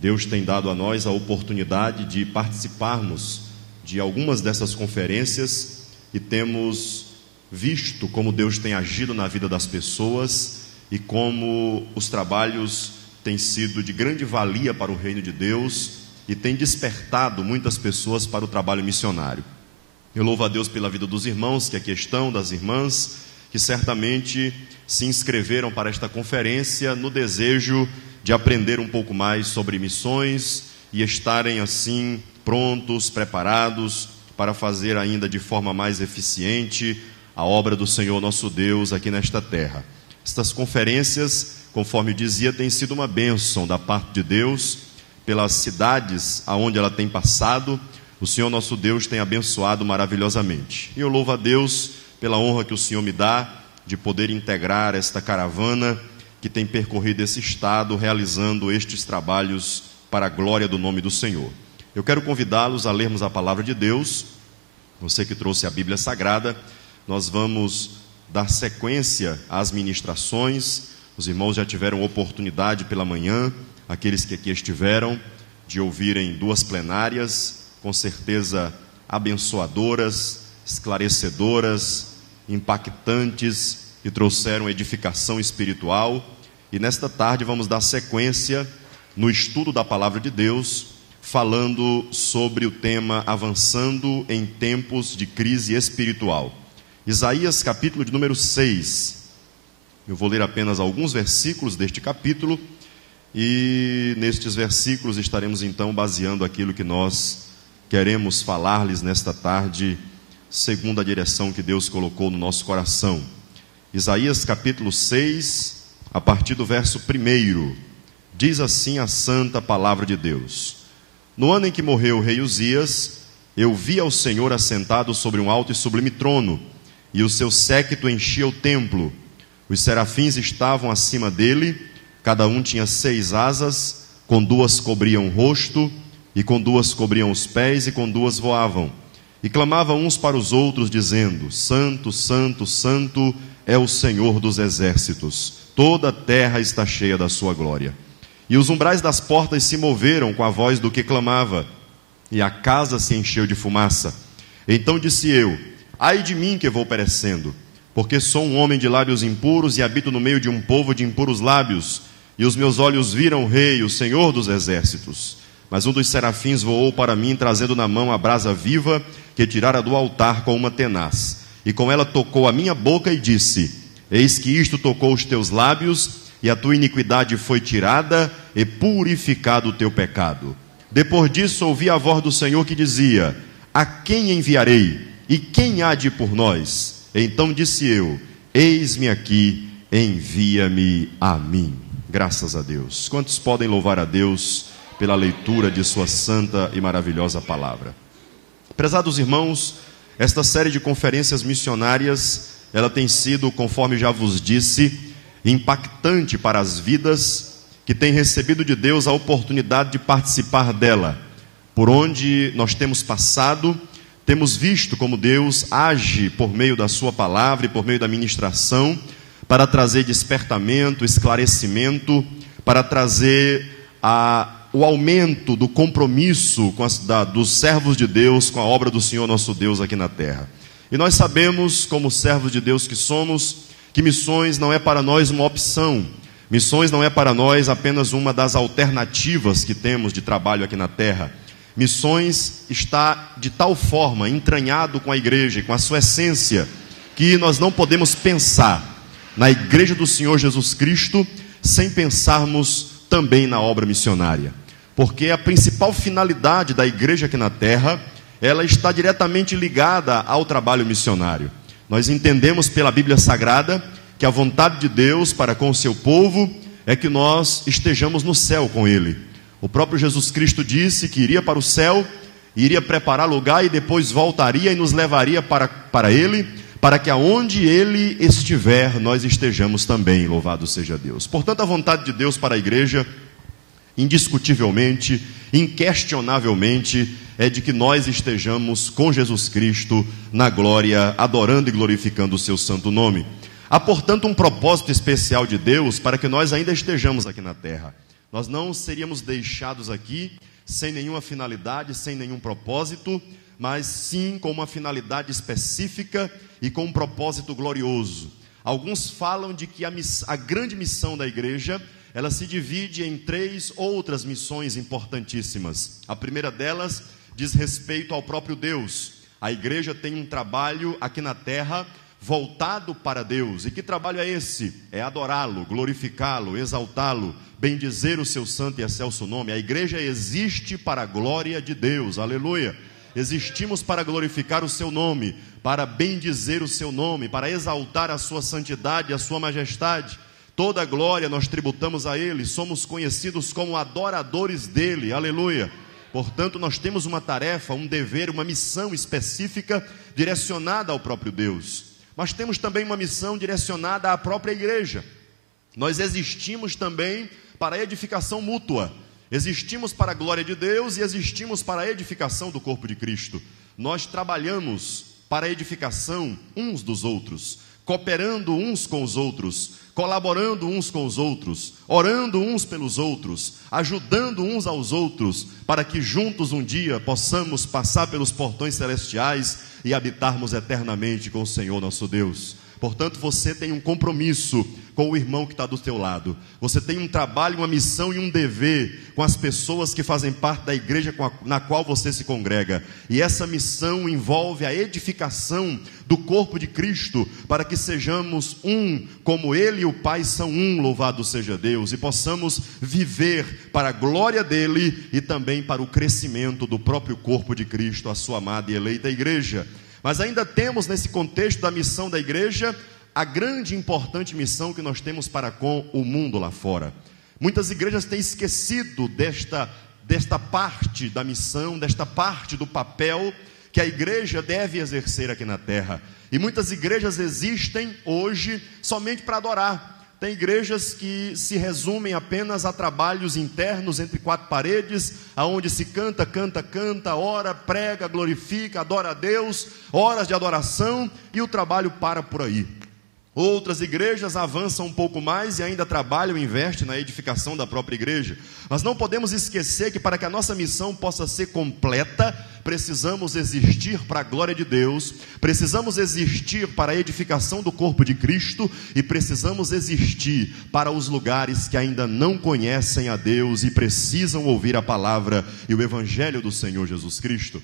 Deus tem dado a nós a oportunidade de participarmos de algumas dessas conferências e temos visto como Deus tem agido na vida das pessoas e como os trabalhos têm sido de grande valia para o reino de Deus e tem despertado muitas pessoas para o trabalho missionário. Eu louvo a Deus pela vida dos irmãos que aqui estão, das irmãs, que certamente se inscreveram para esta conferência no desejo de aprender um pouco mais sobre missões e estarem assim prontos, preparados para fazer ainda de forma mais eficiente a obra do Senhor nosso Deus aqui nesta terra. Estas conferências, conforme dizia, têm sido uma bênção da parte de Deus pelas cidades aonde ela tem passado. O Senhor nosso Deus tem abençoado maravilhosamente. E eu louvo a Deus pela honra que o Senhor me dá de poder integrar esta caravana que tem percorrido esse estado, realizando estes trabalhos para a glória do nome do Senhor. Eu quero convidá-los a lermos a palavra de Deus. Você que trouxe a Bíblia Sagrada, nós vamos dar sequência às ministrações. Os irmãos já tiveram oportunidade pela manhã, aqueles que aqui estiveram, de ouvirem duas plenárias, com certeza abençoadoras, esclarecedoras, impactantes, que trouxeram edificação espiritual. E nesta tarde vamos dar sequência no estudo da palavra de Deus, falando sobre o tema avançando em tempos de crise espiritual. Isaías capítulo de número 6. Eu vou ler apenas alguns versículos deste capítulo e nestes versículos estaremos então baseando aquilo que nós queremos falar-lhes nesta tarde, segundo a direção que Deus colocou no nosso coração. Isaías capítulo 6, a partir do verso 1, diz assim a santa palavra de Deus: No ano em que morreu o rei Uzias, eu vi ao Senhor assentado sobre um alto e sublime trono, e o seu séquito enchia o templo. Os serafins estavam acima dele, cada um tinha 6 asas, com 2 cobriam o rosto, e com 2 cobriam os pés, e com 2 voavam. E clamavam uns para os outros, dizendo: Santo, Santo, Santo é o Senhor dos exércitos, toda a terra está cheia da sua glória. E os umbrais das portas se moveram com a voz do que clamava, e a casa se encheu de fumaça. Então disse eu: ai de mim que vou perecendo, porque sou um homem de lábios impuros e habito no meio de um povo de impuros lábios, e os meus olhos viram o rei, o Senhor dos exércitos. Mas um dos serafins voou para mim, trazendo na mão a brasa viva que tirara do altar com uma tenaz, e com ela tocou a minha boca e disse: eis que isto tocou os teus lábios, e a tua iniquidade foi tirada, e purificado o teu pecado. Depois disso ouvi a voz do Senhor que dizia: a quem enviarei? E quem há de ir por nós? Então disse eu: eis-me aqui, envia-me a mim. Graças a Deus. Quantos podem louvar a Deus pela leitura de sua santa e maravilhosa palavra? Prezados irmãos, esta série de conferências missionárias, ela tem sido, conforme já vos disse, impactante para as vidas que têm recebido de Deus a oportunidade de participar dela. Por onde nós temos passado, temos visto como Deus age por meio da sua palavra e por meio da ministração, para trazer despertamento, esclarecimento, para trazer o aumento do compromisso dos servos de Deus com a obra do Senhor nosso Deus aqui na terra. E nós sabemos, como servos de Deus que somos, que missões não é para nós uma opção. Missões não é para nós apenas uma das alternativas que temos de trabalho aqui na terra. Missões está de tal forma entranhado com a igreja e com a sua essência, que nós não podemos pensar na igreja do Senhor Jesus Cristo sem pensarmos também na obra missionária. Porque a principal finalidade da igreja aqui na terra, ela está diretamente ligada ao trabalho missionário. Nós entendemos pela Bíblia Sagrada que a vontade de Deus para com o seu povo é que nós estejamos no céu com Ele. O próprio Jesus Cristo disse que iria para o céu, iria preparar lugar e depois voltaria e nos levaria para Ele, para que aonde Ele estiver, nós estejamos também, louvado seja Deus. Portanto, a vontade de Deus para a igreja, indiscutivelmente, inquestionavelmente, é de que nós estejamos com Jesus Cristo na glória, adorando e glorificando o seu santo nome. Há, portanto, um propósito especial de Deus para que nós ainda estejamos aqui na terra. Nós não seríamos deixados aqui sem nenhuma finalidade, sem nenhum propósito, mas sim com uma finalidade específica e com um propósito glorioso. Alguns falam de que a grande missão da igreja, ela se divide em 3 outras missões importantíssimas. A primeira delas diz respeito ao próprio Deus. A igreja tem um trabalho aqui na terra voltado para Deus. E que trabalho é esse? É adorá-lo, glorificá-lo, exaltá-lo, bendizer o seu santo e excelso nome. A igreja existe para a glória de Deus, aleluia. Existimos para glorificar o seu nome, para bendizer o seu nome, para exaltar a sua santidade e a sua majestade. Toda a glória nós tributamos a Ele, somos conhecidos como adoradores dEle, aleluia. Portanto, nós temos uma tarefa, um dever, uma missão específica direcionada ao próprio Deus. Mas temos também uma missão direcionada à própria igreja. Nós existimos também para a edificação mútua. Existimos para a glória de Deus e existimos para a edificação do corpo de Cristo. Nós trabalhamos para a edificação uns dos outros, cooperando uns com os outros, colaborando uns com os outros, orando uns pelos outros, ajudando uns aos outros, para que juntos um dia possamos passar pelos portões celestiais e habitarmos eternamente com o Senhor nosso Deus. Portanto, você tem um compromisso com o irmão que está do teu lado. Você tem um trabalho, uma missão e um dever com as pessoas que fazem parte da igreja na qual você se congrega. E essa missão envolve a edificação do corpo de Cristo, para que sejamos um, como Ele e o Pai são um, louvado seja Deus, e possamos viver para a glória dEle e também para o crescimento do próprio corpo de Cristo, a sua amada e eleita igreja. Mas ainda temos nesse contexto da missão da igreja, a grande e importante missão que nós temos para com o mundo lá fora. Muitas igrejas têm esquecido desta parte da missão, desta parte do papel que a igreja deve exercer aqui na terra. E muitas igrejas existem hoje somente para adorar. Tem igrejas que se resumem apenas a trabalhos internos entre 4 paredes, aonde se canta, ora, prega, glorifica, adora a Deus, horas de adoração, e o trabalho para por aí. Outras igrejas avançam um pouco mais e ainda trabalham e investem na edificação da própria igreja. Mas não podemos esquecer que para que a nossa missão possa ser completa, precisamos existir para a glória de Deus, precisamos existir para a edificação do corpo de Cristo e precisamos existir para os lugares que ainda não conhecem a Deus e precisam ouvir a palavra e o evangelho do Senhor Jesus Cristo.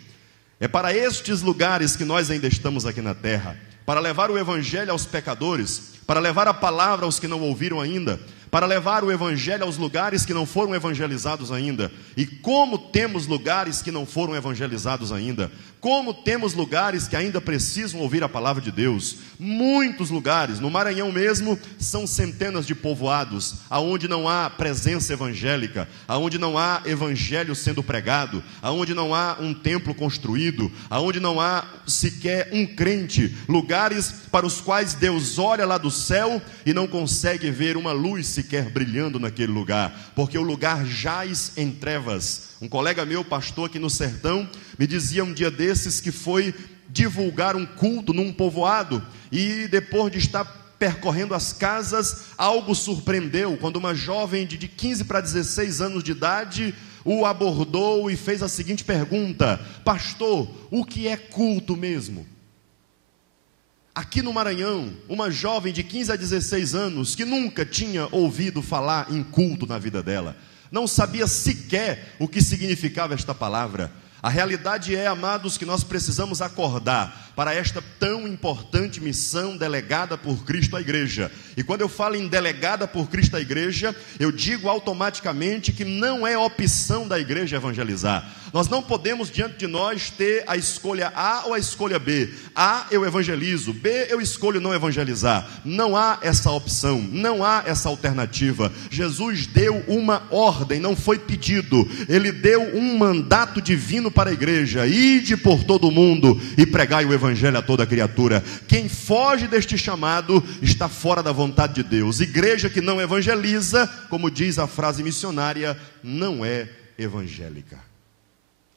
É para estes lugares que nós ainda estamos aqui na terra, para levar o evangelho aos pecadores, para levar a palavra aos que não ouviram ainda, para levar o evangelho aos lugares que não foram evangelizados ainda. E como temos lugares que não foram evangelizados ainda, como temos lugares que ainda precisam ouvir a palavra de Deus. Muitos lugares, no Maranhão mesmo, são centenas de povoados, aonde não há presença evangélica, aonde não há evangelho sendo pregado, aonde não há um templo construído, aonde não há sequer um crente, lugares para os quais Deus olha lá do céu e não consegue ver uma luz sequer brilhando naquele lugar, porque o lugar jaz em trevas. Um colega meu, pastor aqui no sertão, me dizia um dia desses que foi divulgar um culto num povoado e depois de estar percorrendo as casas, algo surpreendeu, quando uma jovem de 15 para 16 anos de idade o abordou e fez a seguinte pergunta: pastor, o que é culto mesmo? Aqui no Maranhão, uma jovem de 15 a 16 anos que nunca tinha ouvido falar em culto na vida dela, não sabia sequer o que significava esta palavra. A realidade é, amados, que nós precisamos acordar para esta tão importante missão delegada por Cristo à igreja. E quando eu falo em delegada por Cristo à igreja, eu digo automaticamente que não é opção da igreja evangelizar. Nós não podemos diante de nós ter a escolha A ou a escolha B. A, eu evangelizo; B, eu escolho não evangelizar. Não há essa opção, não há essa alternativa. Jesus deu uma ordem, não foi pedido. Ele deu um mandato divino para a igreja: ide por todo o mundo e pregai o evangelho a toda criatura. Quem foge deste chamado está fora da vontade de Deus. Igreja que não evangeliza, como diz a frase missionária, não é evangélica.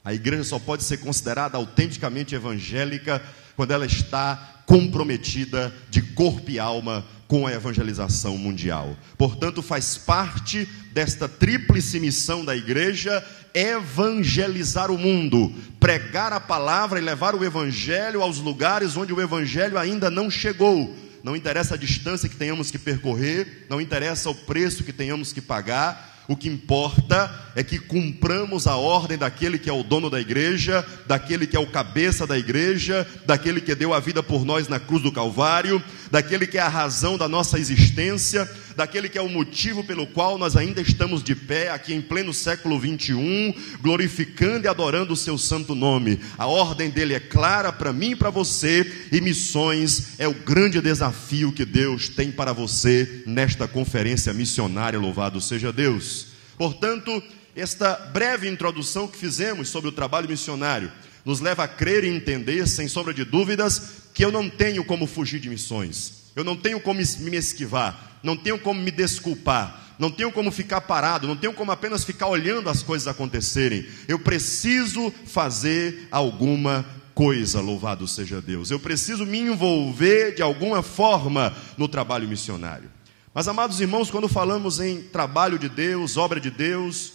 A igreja só pode ser considerada autenticamente evangélica quando ela está comprometida de corpo e alma com a evangelização mundial. Portanto, faz parte desta tríplice missão da igreja evangelizar o mundo, pregar a palavra e levar o evangelho aos lugares onde o evangelho ainda não chegou. Não interessa a distância que tenhamos que percorrer, não interessa o preço que tenhamos que pagar. O que importa é que cumpramos a ordem daquele que é o dono da igreja, daquele que é o cabeça da igreja, daquele que deu a vida por nós na cruz do Calvário, daquele que é a razão da nossa existência, daquele que é o motivo pelo qual nós ainda estamos de pé aqui em pleno século 21, glorificando e adorando o seu santo nome. A ordem dele é clara para mim e para você, e missões é o grande desafio que Deus tem para você nesta conferência missionária. Louvado seja Deus. Portanto, esta breve introdução que fizemos sobre o trabalho missionário nos leva a crer e entender, sem sombra de dúvidas, que eu não tenho como fugir de missões, eu não tenho como me esquivar, não tenho como me desculpar, não tenho como ficar parado, não tenho como apenas ficar olhando as coisas acontecerem. Eu preciso fazer alguma coisa, louvado seja Deus. Eu preciso me envolver de alguma forma no trabalho missionário. Mas, amados irmãos, quando falamos em trabalho de Deus, obra de Deus,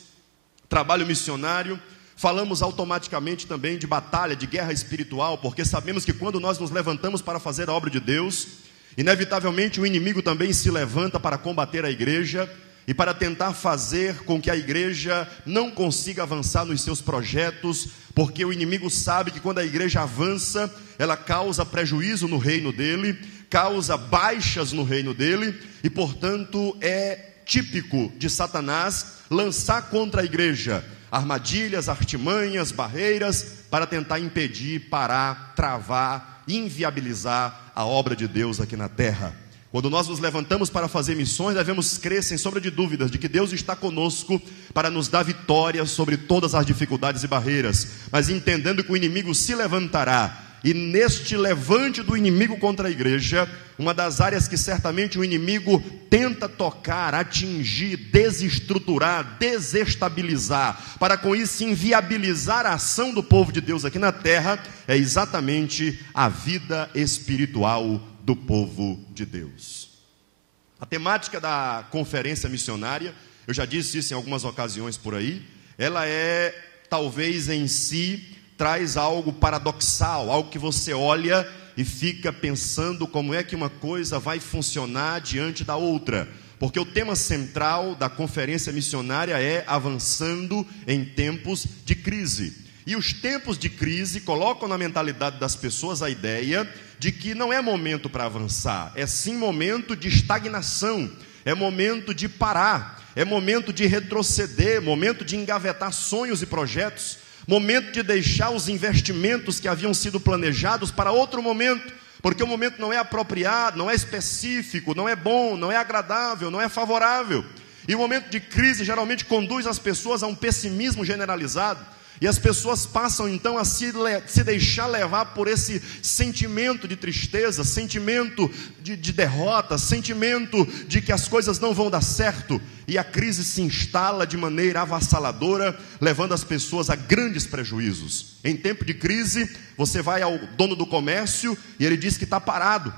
trabalho missionário, falamos automaticamente também de batalha, de guerra espiritual, porque sabemos que quando nós nos levantamos para fazer a obra de Deus, inevitavelmente o inimigo também se levanta para combater a igreja e para tentar fazer com que a igreja não consiga avançar nos seus projetos, porque o inimigo sabe que quando a igreja avança, ela causa prejuízo no reino dele, causa baixas no reino dele, e portanto é típico de Satanás lançar contra a igreja armadilhas, artimanhas, barreiras, para tentar impedir, parar, travar, inviabilizar a obra de Deus aqui na terra. Quando nós nos levantamos para fazer missões, devemos crer, sem sombra de dúvidas, de que Deus está conosco para nos dar vitória sobre todas as dificuldades e barreiras, mas entendendo que o inimigo se levantará, e neste levante do inimigo contra a igreja, uma das áreas que certamente o inimigo tenta tocar, atingir, desestruturar, desestabilizar, para com isso inviabilizar a ação do povo de Deus aqui na terra, é exatamente a vida espiritual do povo de Deus. A temática da conferência missionária, eu já disse isso em algumas ocasiões por aí, ela é, talvez em si, traz algo paradoxal, algo que você olha e fica pensando como é que uma coisa vai funcionar diante da outra, porque o tema central da conferência missionária é avançando em tempos de crise. E os tempos de crise colocam na mentalidade das pessoas a ideia de que não é momento para avançar, é sim momento de estagnação, é momento de parar, é momento de retroceder, momento de engavetar sonhos e projetos, momento de deixar os investimentos que haviam sido planejados para outro momento, porque o momento não é apropriado, não é específico, não é bom, não é agradável, não é favorável. E o momento de crise geralmente conduz as pessoas a um pessimismo generalizado, e as pessoas passam então a se deixar levar por esse sentimento de tristeza, sentimento de derrota, sentimento de que as coisas não vão dar certo, e a crise se instala de maneira avassaladora, levando as pessoas a grandes prejuízos. Em tempo de crise, você vai ao dono do comércio e ele diz que está parado,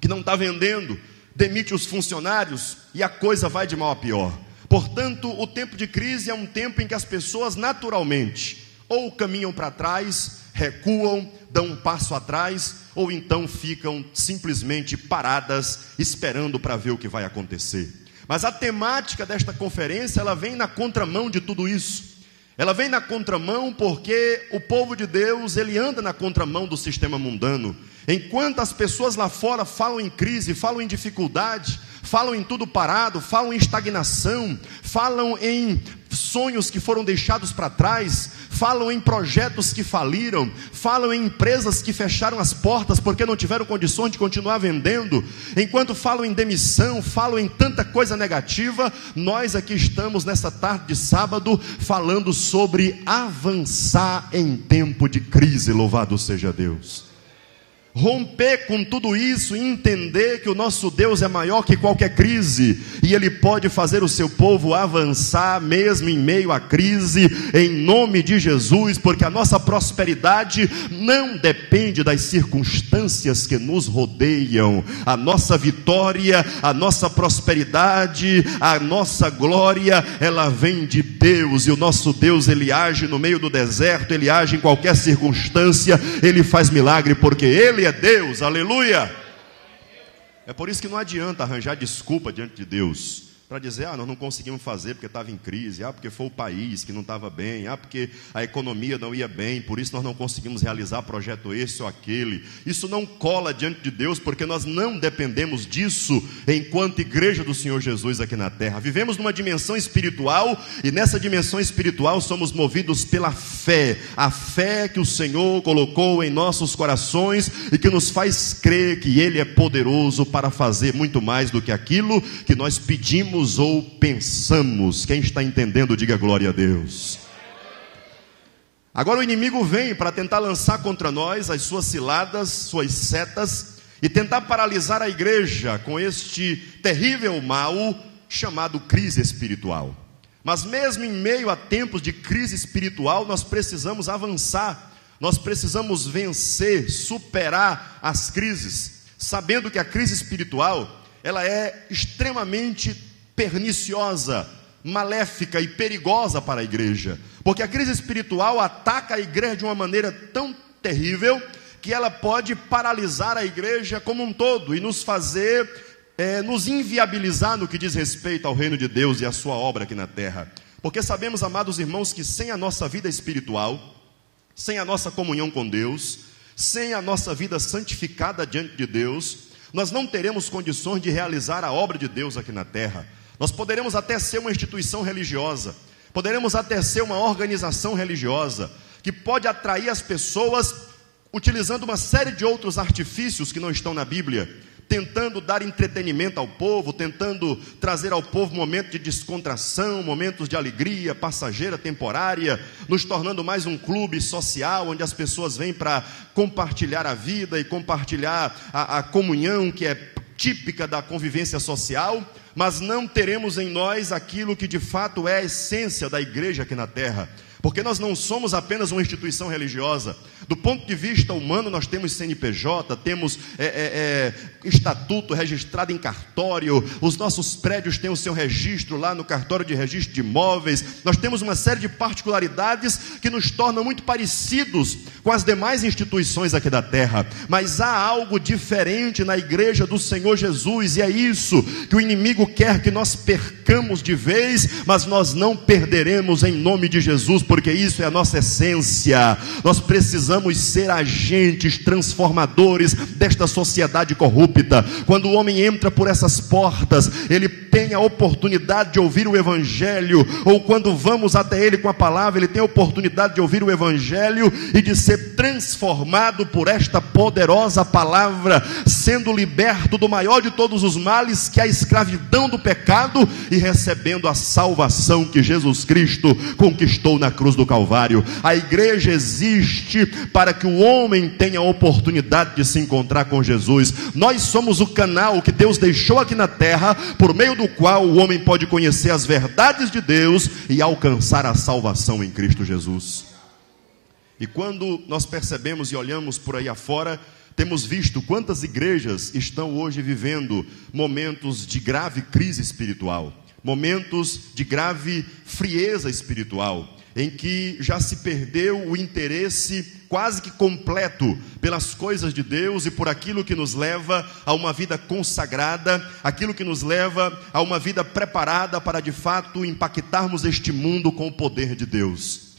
que não está vendendo, demite os funcionários e a coisa vai de mal a pior. Portanto, o tempo de crise é um tempo em que as pessoas naturalmente ou caminham para trás, recuam, dão um passo atrás, ou então ficam simplesmente paradas, esperando para ver o que vai acontecer. Mas a temática desta conferência, ela vem na contramão de tudo isso. Ela vem na contramão porque o povo de Deus, ele anda na contramão do sistema mundano. Enquanto as pessoas lá fora falam em crise, falam em dificuldade, falam em tudo parado, falam em estagnação, falam em sonhos que foram deixados para trás, falam em projetos que faliram, falam em empresas que fecharam as portas porque não tiveram condições de continuar vendendo, enquanto falam em demissão, falam em tanta coisa negativa, nós aqui estamos nessa tarde de sábado falando sobre avançar em tempo de crise, louvado seja Deus. romper com tudo isso e entender que o nosso Deus é maior que qualquer crise, e Ele pode fazer o seu povo avançar mesmo em meio à crise, em nome de Jesus, porque a nossa prosperidade não depende das circunstâncias que nos rodeiam. A nossa vitória, a nossa prosperidade, a nossa glória, ela vem de Deus, e o nosso Deus, Ele age no meio do deserto, Ele age em qualquer circunstância, Ele faz milagre, porque Ele é Deus, aleluia. É por isso que não adianta arranjar desculpa diante de Deus para dizer, nós não conseguimos fazer porque estava em crise, porque foi o país que não estava bem, porque a economia não ia bem, por isso nós não conseguimos realizar projeto esse ou aquele. Isso não cola diante de Deus, porque nós não dependemos disso enquanto igreja do Senhor Jesus aqui na terra. Vivemos numa dimensão espiritual, e nessa dimensão espiritual somos movidos pela fé, a fé que o Senhor colocou em nossos corações e que nos faz crer que Ele é poderoso para fazer muito mais do que aquilo que nós pedimos ou pensamos. Quem está entendendo, diga glória a Deus. Agora o inimigo vem para tentar lançar contra nós as suas ciladas, suas setas, e tentar paralisar a igreja com este terrível mal chamado crise espiritual. Mas mesmo em meio a tempos de crise espiritual, nós precisamos avançar, nós precisamos vencer, superar as crises, sabendo que a crise espiritual, ela é extremamente perniciosa, maléfica e perigosa para a igreja, porque a crise espiritual ataca a igreja de uma maneira tão terrível, que ela pode paralisar a igreja como um todo, e nos fazer, nos inviabilizar no que diz respeito ao reino de Deus e à sua obra aqui na terra, porque sabemos, amados irmãos, que sem a nossa vida espiritual, sem a nossa comunhão com Deus, sem a nossa vida santificada diante de Deus, nós não teremos condições de realizar a obra de Deus aqui na terra. Nós poderemos até ser uma instituição religiosa, poderemos até ser uma organização religiosa, que pode atrair as pessoas, utilizando uma série de outros artifícios que não estão na Bíblia, tentando dar entretenimento ao povo, tentando trazer ao povo momentos de descontração, momentos de alegria passageira, temporária, nos tornando mais um clube social, onde as pessoas vêm para compartilhar a vida e compartilhar a comunhão que é típica da convivência social, mas não teremos em nós aquilo que de fato é a essência da igreja aqui na terra, porque nós não somos apenas uma instituição religiosa. Do ponto de vista humano, nós temos CNPJ, temos estatuto registrado em cartório, os nossos prédios têm o seu registro lá no cartório de registro de imóveis, nós temos uma série de particularidades que nos tornam muito parecidos com as demais instituições aqui da terra, mas há algo diferente na igreja do Senhor Jesus, e é isso que o inimigo quer que nós percamos de vez, mas nós não perderemos em nome de Jesus, porque isso é a nossa essência. Nós precisamos ser agentes transformadores desta sociedade corrupta. Quando o homem entra por essas portas, ele tem a oportunidade de ouvir o Evangelho, ou quando vamos até ele com a palavra, ele tem a oportunidade de ouvir o Evangelho e de ser transformado por esta poderosa palavra, sendo liberto do maior de todos os males, que é a escravidão do pecado, e recebendo a salvação que Jesus Cristo conquistou na cruz do Calvário. A igreja existe para que o homem tenha a oportunidade de se encontrar com Jesus. Nós somos o canal que Deus deixou aqui na terra, por meio do qual o homem pode conhecer as verdades de Deus e alcançar a salvação em Cristo Jesus. E quando nós percebemos e olhamos por aí afora, temos visto quantas igrejas estão hoje vivendo momentos de grave crise espiritual, momentos de grave frieza espiritual, em que já se perdeu o interesse quase que completo pelas coisas de Deus e por aquilo que nos leva a uma vida consagrada, aquilo que nos leva a uma vida preparada para de fato impactarmos este mundo com o poder de Deus.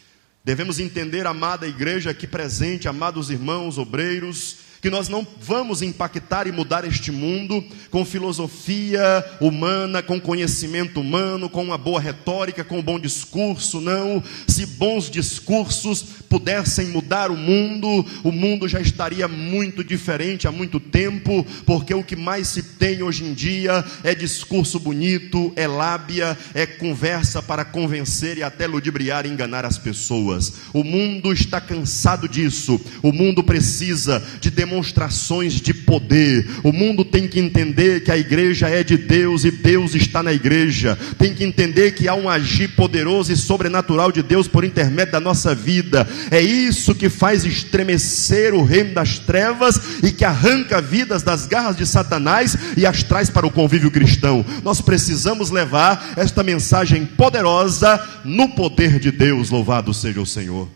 Devemos entender, amada igreja aqui presente, amados irmãos obreiros, que nós não vamos impactar e mudar este mundo com filosofia humana, com conhecimento humano, com uma boa retórica, com um bom discurso, não. Se bons discursos pudessem mudar o mundo já estaria muito diferente há muito tempo, porque o que mais se tem hoje em dia é discurso bonito, é lábia, é conversa para convencer e até ludibriar e enganar as pessoas. O mundo está cansado disso, o mundo precisa de demonstrações de poder. O mundo tem que entender que a igreja é de Deus e Deus está na igreja. Tem que entender que há um agir poderoso e sobrenatural de Deus por intermédio da nossa vida. É isso que faz estremecer o reino das trevas e que arranca vidas das garras de Satanás e as traz para o convívio cristão. Nós precisamos levar esta mensagem poderosa no poder de Deus. Louvado seja o Senhor.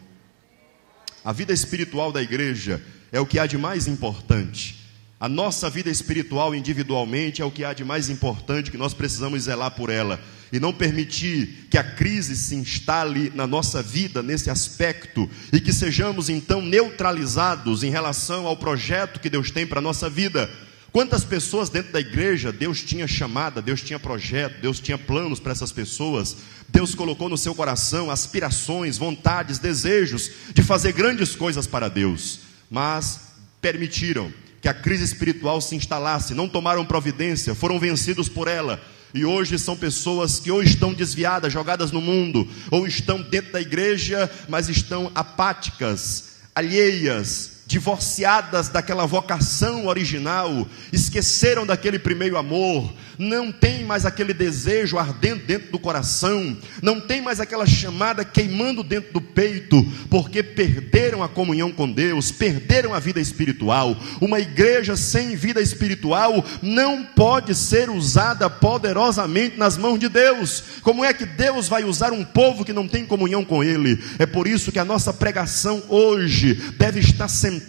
A vida espiritual da igreja é o que há de mais importante. A nossa vida espiritual individualmente é o que há de mais importante, que nós precisamos zelar por ela e não permitir que a crise se instale na nossa vida nesse aspecto e que sejamos então neutralizados em relação ao projeto que Deus tem para a nossa vida. Quantas pessoas dentro da igreja Deus tinha chamada, Deus tinha projeto, Deus tinha planos para essas pessoas. Deus colocou no seu coração aspirações, vontades, desejos de fazer grandes coisas para Deus, mas permitiram que a crise espiritual se instalasse, não tomaram providência, foram vencidos por ela. E hoje são pessoas que ou estão desviadas, jogadas no mundo, ou estão dentro da igreja, mas estão apáticas, alheias, divorciadas daquela vocação original, esqueceram daquele primeiro amor, não tem mais aquele desejo ardendo dentro do coração, não tem mais aquela chamada queimando dentro do peito, porque perderam a comunhão com Deus, perderam a vida espiritual. Uma igreja sem vida espiritual não pode ser usada poderosamente nas mãos de Deus. Como é que Deus vai usar um povo que não tem comunhão com Ele? É por isso que a nossa pregação hoje deve estar centrada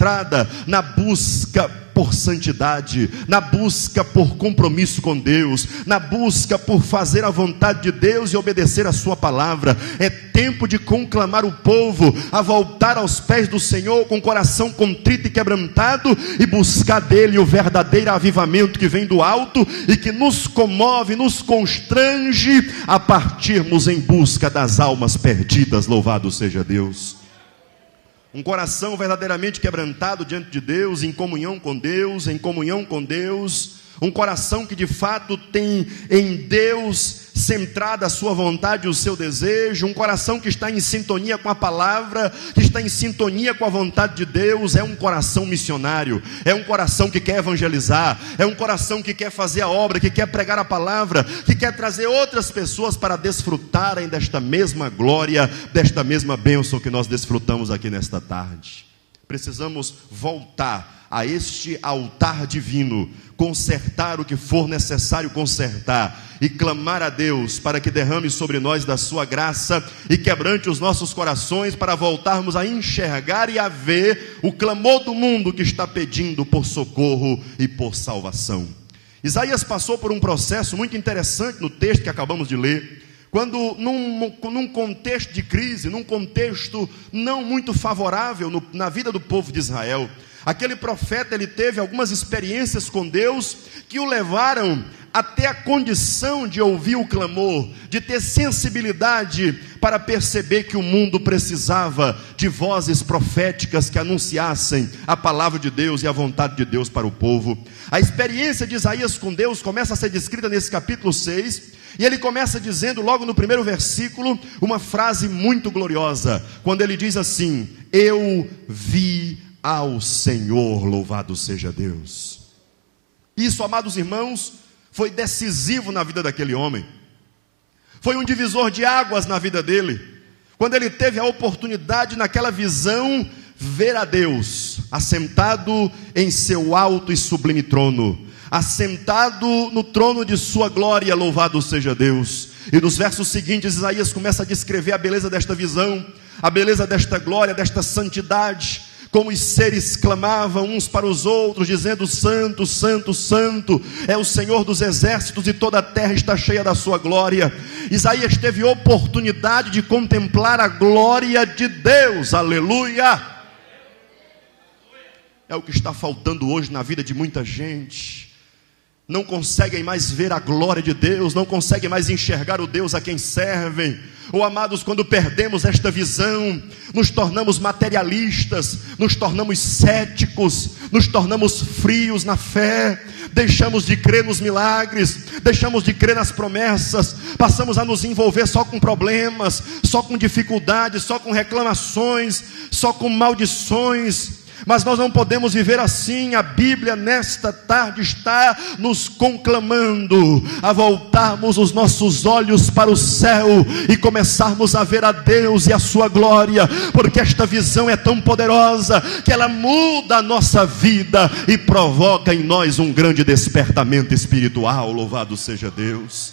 na busca por santidade, na busca por compromisso com Deus, na busca por fazer a vontade de Deus e obedecer a sua palavra. É tempo de conclamar o povo a voltar aos pés do Senhor com o coração contrito e quebrantado e buscar dele o verdadeiro avivamento que vem do alto e que nos comove, nos constrange a partirmos em busca das almas perdidas. Louvado seja Deus. Um coração verdadeiramente quebrantado diante de Deus, em comunhão com Deus, um coração que de fato tem em Deus centrada a sua vontade e o seu desejo, um coração que está em sintonia com a palavra, que está em sintonia com a vontade de Deus. É um coração missionário, é um coração que quer evangelizar, é um coração que quer fazer a obra, que quer pregar a palavra, que quer trazer outras pessoas para desfrutarem desta mesma glória, desta mesma bênção que nós desfrutamos aqui nesta tarde. Precisamos voltar a este altar divino, consertar o que for necessário consertar e clamar a Deus para que derrame sobre nós da sua graça e quebrante os nossos corações para voltarmos a enxergar e a ver o clamor do mundo que está pedindo por socorro e por salvação. Isaías passou por um processo muito interessante no texto que acabamos de ler, quando num contexto de crise, num contexto não muito favorável na vida do povo de Israel, aquele profeta, ele teve algumas experiências com Deus que o levaram até a condição de ouvir o clamor, de ter sensibilidade para perceber que o mundo precisava de vozes proféticas que anunciassem a palavra de Deus e a vontade de Deus para o povo. A experiência de Isaías com Deus começa a ser descrita nesse capítulo 6, e ele começa dizendo logo no primeiro versículo uma frase muito gloriosa, quando ele diz assim: eu vi ao Senhor. Louvado seja Deus. Isso, amados irmãos, foi decisivo na vida daquele homem, foi um divisor de águas na vida dele, quando ele teve a oportunidade naquela visão, ver a Deus, assentado em seu alto e sublime trono, assentado no trono de sua glória. Louvado seja Deus. E nos versos seguintes, Isaías começa a descrever a beleza desta visão, a beleza desta glória, desta santidade, como os seres clamavam uns para os outros, dizendo: santo, santo, santo é o Senhor dos exércitos, e toda a terra está cheia da sua glória. Isaías teve oportunidade de contemplar a glória de Deus. Aleluia! É o que está faltando hoje na vida de muita gente. Não conseguem mais ver a glória de Deus, não conseguem mais enxergar o Deus a quem servem. Ou, amados, quando perdemos esta visão, nos tornamos materialistas, nos tornamos céticos, nos tornamos frios na fé, deixamos de crer nos milagres, deixamos de crer nas promessas, passamos a nos envolver só com problemas, só com dificuldades, só com reclamações, só com maldições. Mas nós não podemos viver assim. A Bíblia nesta tarde está nos conclamando a voltarmos os nossos olhos para o céu e começarmos a ver a Deus e a sua glória, porque esta visão é tão poderosa que ela muda a nossa vida e provoca em nós um grande despertamento espiritual. Louvado seja Deus.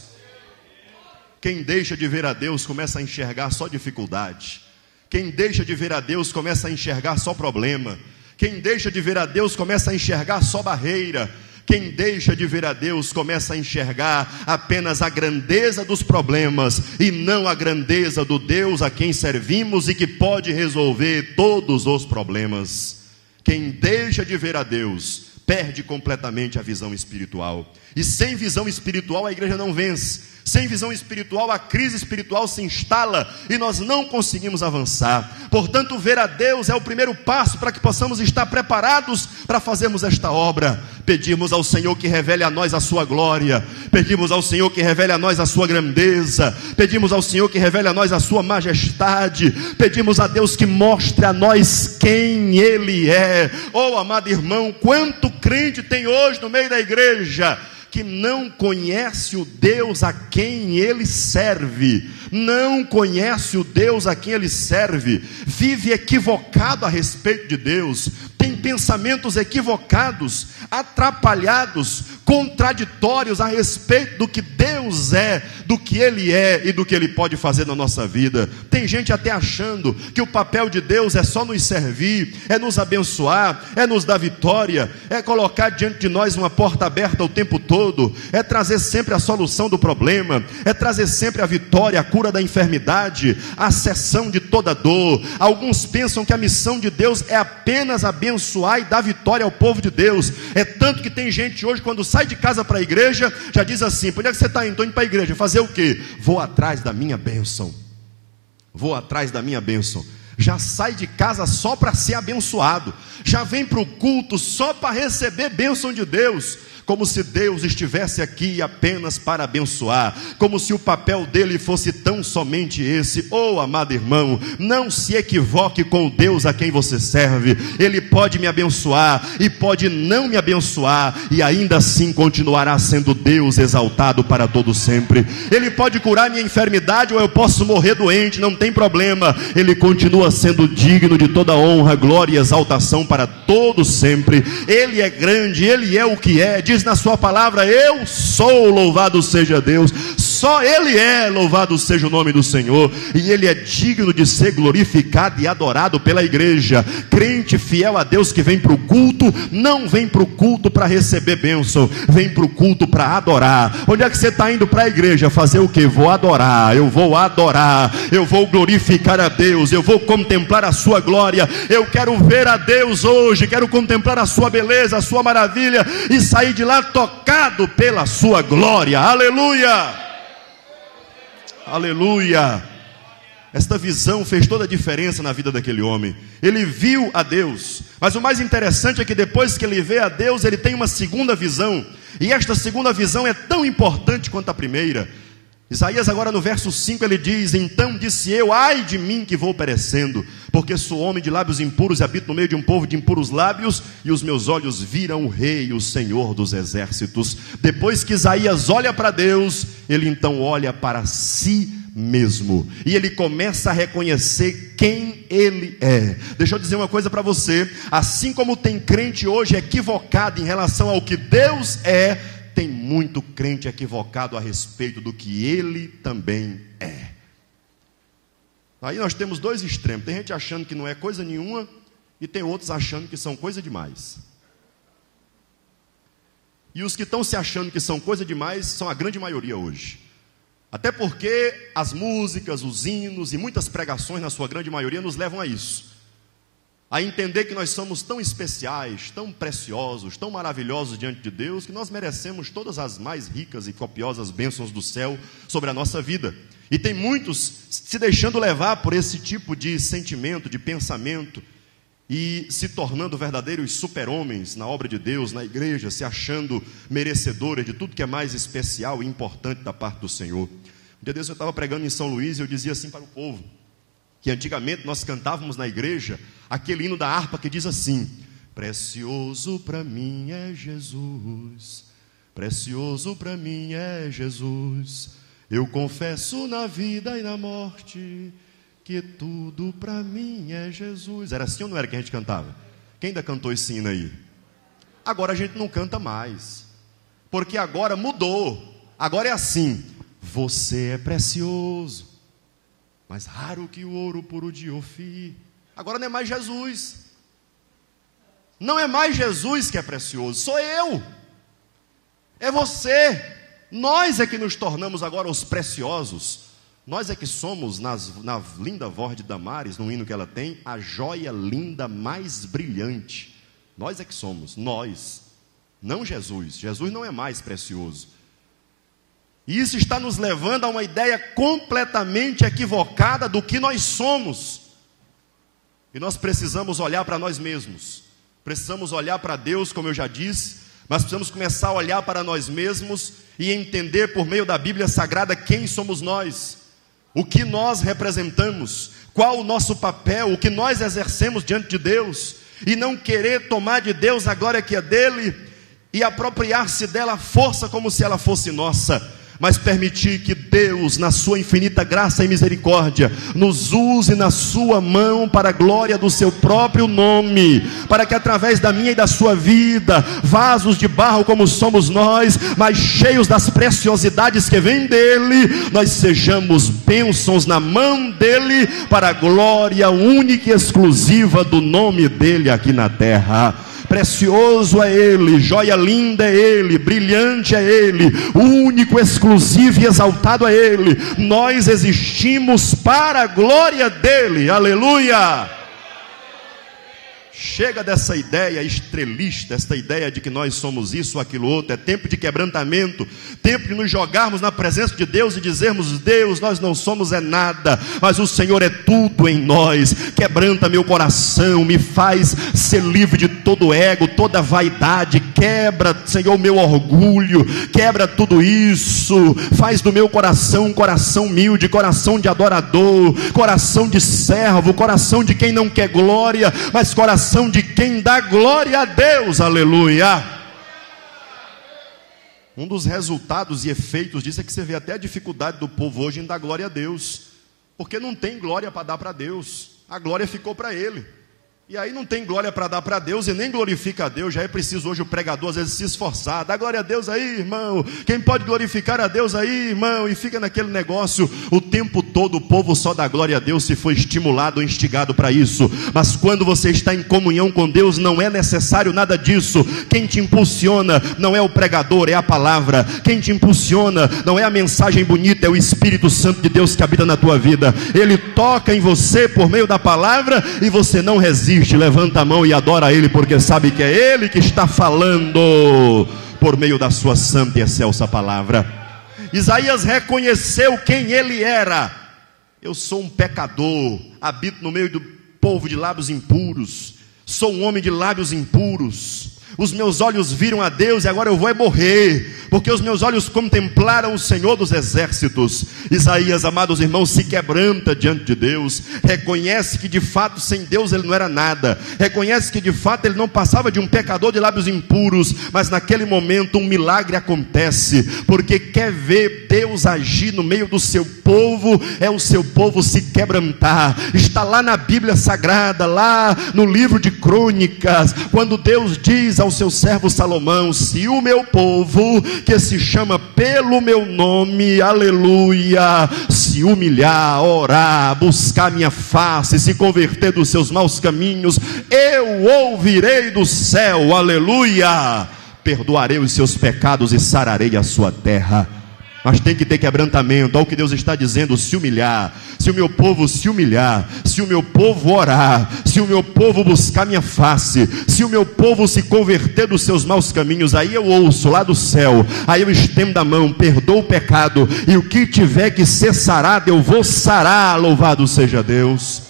Quem deixa de ver a Deus começa a enxergar só dificuldade. Quem deixa de ver a Deus começa a enxergar só problema. Quem deixa de ver a Deus começa a enxergar só barreira. Quem deixa de ver a Deus começa a enxergar apenas a grandeza dos problemas e não a grandeza do Deus a quem servimos e que pode resolver todos os problemas. Quem deixa de ver a Deus perde completamente a visão espiritual. E sem visão espiritual a igreja não vence. Sem visão espiritual, a crise espiritual se instala e nós não conseguimos avançar. Portanto, ver a Deus é o primeiro passo para que possamos estar preparados para fazermos esta obra. Pedimos ao Senhor que revele a nós a sua glória. Pedimos ao Senhor que revele a nós a sua grandeza. Pedimos ao Senhor que revele a nós a sua majestade. Pedimos a Deus que mostre a nós quem Ele é. Oh, amado irmão, quanto crente tem hoje no meio da igreja que não conhece o Deus a quem ele serve, não conhece o Deus a quem ele serve, vive equivocado a respeito de Deus, tem pensamentos equivocados, atrapalhados, contraditórios a respeito do que Deus é, do que Ele é e do que Ele pode fazer na nossa vida. Tem gente até achando que o papel de Deus é só nos servir, é nos abençoar, é nos dar vitória, é colocar diante de nós uma porta aberta o tempo todo, é trazer sempre a solução do problema, é trazer sempre a vitória, a cura da enfermidade, a cessão de toda dor. Alguns pensam que a missão de Deus é apenas abençoar e dar vitória ao povo de Deus. É tanto que tem gente hoje, quando sai de casa para a igreja, já diz assim: por onde é que você está indo? Estou indo para a igreja. Fazer o quê? Vou atrás da minha bênção. Vou atrás da minha bênção. Já sai de casa só para ser abençoado. Já vem para o culto só para receber bênção de Deus. Como se Deus estivesse aqui apenas para abençoar, como se o papel dele fosse tão somente esse. Oh, amado irmão, não se equivoque com o Deus a quem você serve. Ele pode me abençoar e pode não me abençoar, e ainda assim continuará sendo Deus exaltado para todo sempre. Ele pode curar minha enfermidade, ou eu posso morrer doente, não tem problema. Ele continua sendo digno de toda honra, glória e exaltação para todo sempre. Ele é grande, Ele é o que é. Diz na sua palavra: eu sou, louvado seja Deus. Só Ele é, louvado seja o nome do Senhor. E Ele é digno de ser glorificado e adorado pela igreja. Crente fiel a Deus que vem para o culto, não vem para o culto para receber bênção, vem para o culto para adorar. Onde é que você está indo para a igreja? Fazer o que? Vou adorar, eu vou adorar, eu vou glorificar a Deus, eu vou contemplar a sua glória. Eu quero ver a Deus hoje, quero contemplar a sua beleza, a sua maravilha, e sair de lá tocado pela sua glória. Aleluia! Aleluia! Esta visão fez toda a diferença na vida daquele homem. Ele viu a Deus, mas o mais interessante é que depois que ele vê a Deus, ele tem uma segunda visão, e esta segunda visão é tão importante quanto a primeira. Isaías agora no verso 5 ele diz: então disse eu, ai de mim que vou perecendo, porque sou homem de lábios impuros e habito no meio de um povo de impuros lábios, e os meus olhos viram o Rei, o Senhor dos exércitos. Depois que Isaías olha para Deus, ele então olha para si mesmo, e ele começa a reconhecer quem ele é. Deixa eu dizer uma coisa para você: assim como tem crente hoje equivocado em relação ao que Deus é, tem muito crente equivocado a respeito do que ele também é. Aí nós temos dois extremos: tem gente achando que não é coisa nenhuma, e tem outros achando que são coisa demais. E os que estão se achando que são coisa demais são a grande maioria hoje. Até porque as músicas, os hinos e muitas pregações, na sua grande maioria, nos levam a isso, a entender que nós somos tão especiais, tão preciosos, tão maravilhosos diante de Deus, que nós merecemos todas as mais ricas e copiosas bênçãos do céu sobre a nossa vida. E tem muitos se deixando levar por esse tipo de sentimento, de pensamento, e se tornando verdadeiros super-homens na obra de Deus, na igreja, se achando merecedores de tudo que é mais especial e importante da parte do Senhor. Um dia desse eu estava pregando em São Luís e eu dizia assim para o povo, que antigamente nós cantávamos na igreja aquele hino da harpa que diz assim: Precioso para mim é Jesus, precioso para mim é Jesus. Eu confesso na vida e na morte que tudo para mim é Jesus. Era assim ou não era que a gente cantava? Quem ainda cantou esse hino aí? Agora a gente não canta mais, porque agora mudou. Agora é assim: você é precioso, mais raro que o ouro puro de Ofir. Agora não é mais Jesus. Não é mais Jesus que é precioso, sou eu. É você. Nós é que nos tornamos agora os preciosos. Nós é que somos, na linda voz de Damares, no hino que ela tem, a joia linda mais brilhante. Nós é que somos, nós. Não Jesus. Jesus não é mais precioso. E isso está nos levando a uma ideia completamente equivocada do que nós somos. E nós precisamos olhar para nós mesmos. Precisamos olhar para Deus, como eu já disse, mas precisamos começar a olhar para nós mesmos e entender por meio da Bíblia Sagrada quem somos nós, o que nós representamos, qual o nosso papel, o que nós exercemos diante de Deus, e não querer tomar de Deus a glória que é dele e apropriar-se dela à força como se ela fosse nossa. Mas permitir que Deus, na sua infinita graça e misericórdia, nos use na sua mão para a glória do seu próprio nome, para que através da minha e da sua vida, vasos de barro como somos nós, mas cheios das preciosidades que vêm dele, nós sejamos bênçãos na mão dele, para a glória única e exclusiva do nome dele aqui na terra. Precioso é ele, joia linda é ele, brilhante é ele, único, exclusivo e exaltado é ele. Nós existimos para a glória dele, aleluia. Chega dessa ideia estrelista, essa ideia de que nós somos isso ou aquilo outro. É tempo de quebrantamento, tempo de nos jogarmos na presença de Deus e dizermos: Deus, nós não somos nada, mas o Senhor é tudo em nós. Quebranta meu coração, me faz ser livre de todo ego, toda vaidade. Quebra, Senhor, meu orgulho, quebra tudo isso. Faz do meu coração um coração humilde, coração de adorador, coração de servo, coração de quem não quer glória, mas coração de quem dá glória a Deus, aleluia. Um dos resultados e efeitos disso é que você vê até a dificuldade do povo hoje em dar glória a Deus, porque não tem glória para dar para Deus, a glória ficou para ele. E aí não tem glória para dar para Deus e nem glorifica a Deus. Já é preciso hoje o pregador às vezes se esforçar. Dá glória a Deus aí, irmão. Quem pode glorificar a Deus aí, irmão? E fica naquele negócio o tempo todo. O povo só dá glória a Deus se for estimulado ou instigado para isso. Mas quando você está em comunhão com Deus, não é necessário nada disso. Quem te impulsiona não é o pregador, é a palavra. Quem te impulsiona não é a mensagem bonita, é o Espírito Santo de Deus que habita na tua vida. Ele toca em você por meio da palavra e você não resiste. Levanta a mão e adora a ele, porque sabe que é ele que está falando por meio da sua santa e excelsa palavra. Isaías reconheceu quem ele era. Eu sou um pecador, habito no meio do povo de lábios impuros, sou um homem de lábios impuros. Os meus olhos viram a Deus e agora eu vou morrer, porque os meus olhos contemplaram o Senhor dos exércitos. Isaías, amados irmãos, se quebranta diante de Deus, reconhece que de fato sem Deus ele não era nada, reconhece que de fato ele não passava de um pecador de lábios impuros, mas naquele momento um milagre acontece, porque quer ver Deus agir no meio do seu povo, é o seu povo se quebrantar. Está lá na Bíblia Sagrada, lá no livro de Crônicas, quando Deus diz ao seu servo Salomão: se o meu povo, que se chama pelo meu nome, aleluia, se humilhar, orar, buscar minha face, se converter dos seus maus caminhos, eu ouvirei do céu, aleluia, perdoarei os seus pecados e sararei a sua terra. Mas tem que ter quebrantamento. Olha o que Deus está dizendo: se humilhar. Se o meu povo se humilhar, se o meu povo orar, se o meu povo buscar minha face, se o meu povo se converter dos seus maus caminhos, aí eu ouço lá do céu, aí eu estendo a mão, perdoo o pecado, e o que tiver que ser sarado, eu vou sarar. Louvado seja Deus.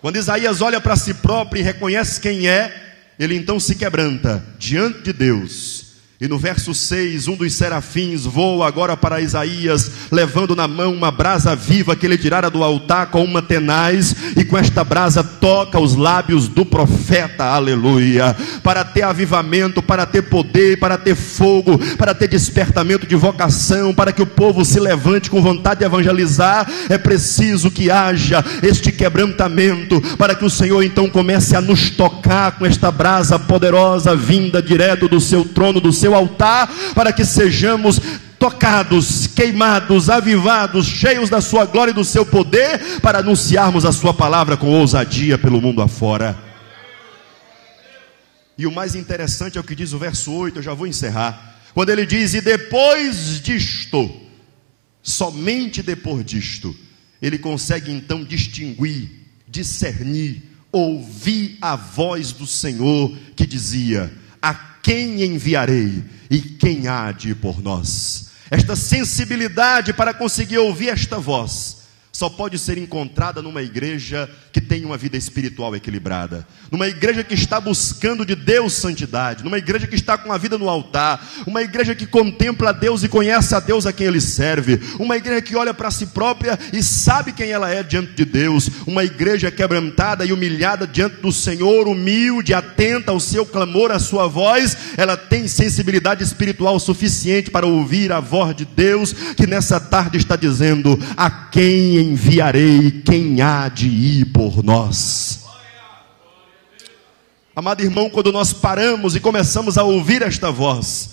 Quando Isaías olha para si próprio e reconhece quem é, ele então se quebranta diante de Deus E no verso 6, um dos serafins voa agora para Isaías, levando na mão uma brasa viva que ele tirara do altar com uma tenaz, e com esta brasa toca os lábios do profeta, aleluia, para ter avivamento, para ter poder, para ter fogo, para ter despertamento de vocação, para que o povo se levante com vontade de evangelizar. É preciso que haja este quebrantamento, para que o Senhor então comece a nos tocar com esta brasa poderosa, vinda direto do seu trono, do seu altar, para que sejamos tocados, queimados, avivados, cheios da sua glória e do seu poder, para anunciarmos a sua palavra com ousadia pelo mundo afora. E o mais interessante é o que diz o verso 8, eu já vou encerrar, quando ele diz: e depois disto, somente depois disto, ele consegue então distinguir, discernir, ouvir a voz do Senhor que dizia: a quem enviarei e quem há de ir por nós? Esta sensibilidade para conseguir ouvir esta voz só pode ser encontrada numa igreja que tem uma vida espiritual equilibrada, numa igreja que está buscando de Deus santidade, numa igreja que está com a vida no altar, uma igreja que contempla a Deus e conhece a Deus a quem Ele serve, uma igreja que olha para si própria e sabe quem ela é diante de Deus, uma igreja quebrantada e humilhada diante do Senhor, humilde, atenta ao seu clamor, à sua voz. Ela tem sensibilidade espiritual suficiente para ouvir a voz de Deus, que nessa tarde está dizendo: a quem enviarei, quem há de ir por nós? Amado irmão, quando nós paramos e começamos a ouvir esta voz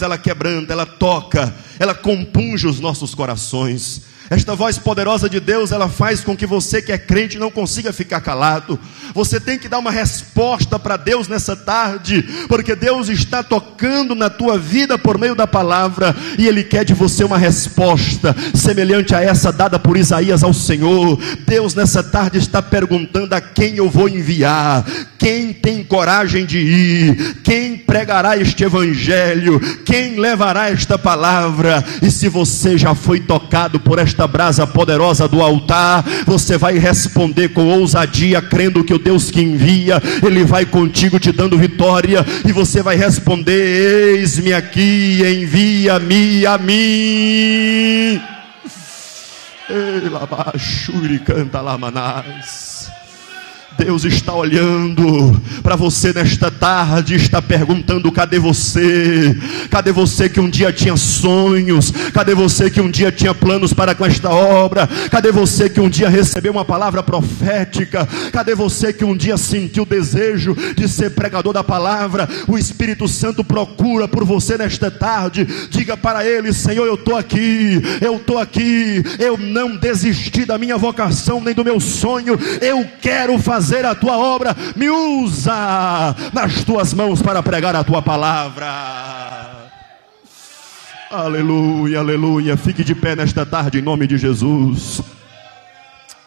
ela quebranta, ela toca, ela compunge os nossos corações. Esta voz poderosa de Deus, ela faz com que você que é crente não consiga ficar calado. Você tem que dar uma resposta para Deus nessa tarde, porque Deus está tocando na tua vida por meio da palavra, e Ele quer de você uma resposta semelhante a essa dada por Isaías ao Senhor. Deus nessa tarde está perguntando: a quem eu vou enviar? Quem tem coragem de ir? Quem pregará este evangelho? Quem levará esta palavra? E se você já foi tocado por esta brasa poderosa do altar, você vai responder com ousadia, crendo que o Deus que envia, Ele vai contigo te dando vitória, e você vai responder: eis-me aqui, envia-me a mim. Ei, labachuri, canta lamanás. Deus está olhando para você nesta tarde, está perguntando: cadê você? Cadê você que um dia tinha sonhos? Cadê você que um dia tinha planos para com esta obra? Cadê você que um dia recebeu uma palavra profética? Cadê você que um dia sentiu o desejo de ser pregador da palavra? O Espírito Santo procura por você nesta tarde. Diga para Ele: Senhor, eu estou aqui, eu não desisti da minha vocação nem do meu sonho, eu quero fazer a tua obra, me usa nas tuas mãos para pregar a tua palavra. Aleluia, aleluia. Fique de pé nesta tarde em nome de Jesus.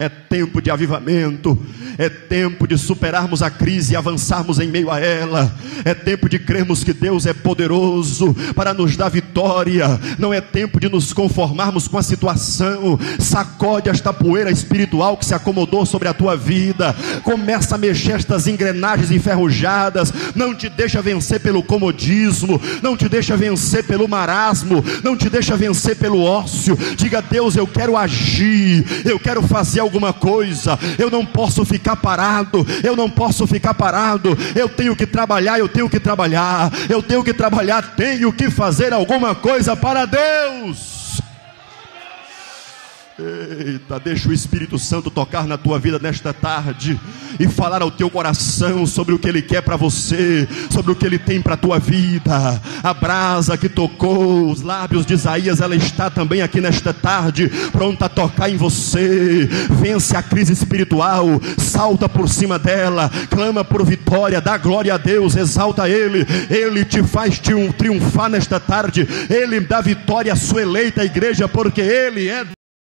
É tempo de avivamento, é tempo de superarmos a crise e avançarmos em meio a ela. É tempo de crermos que Deus é poderoso para nos dar vitória. Não é tempo de nos conformarmos com a situação. Sacode esta poeira espiritual que se acomodou sobre a tua vida. Começa a mexer estas engrenagens enferrujadas. Não te deixa vencer pelo comodismo, não te deixa vencer pelo marasmo, não te deixa vencer pelo ócio. Diga: Deus, eu quero agir, eu quero fazer alguma coisa, eu não posso ficar parado, eu tenho que trabalhar, tenho que fazer alguma coisa para Deus. Eita, deixa o Espírito Santo tocar na tua vida nesta tarde e falar ao teu coração sobre o que Ele quer para você, sobre o que Ele tem para a tua vida. A brasa que tocou os lábios de Isaías, ela está também aqui nesta tarde, pronta a tocar em você. Vence a crise espiritual, salta por cima dela, clama por vitória, dá glória a Deus, exalta Ele. Ele te faz triunfar nesta tarde, Ele dá vitória à sua eleita igreja, porque Ele é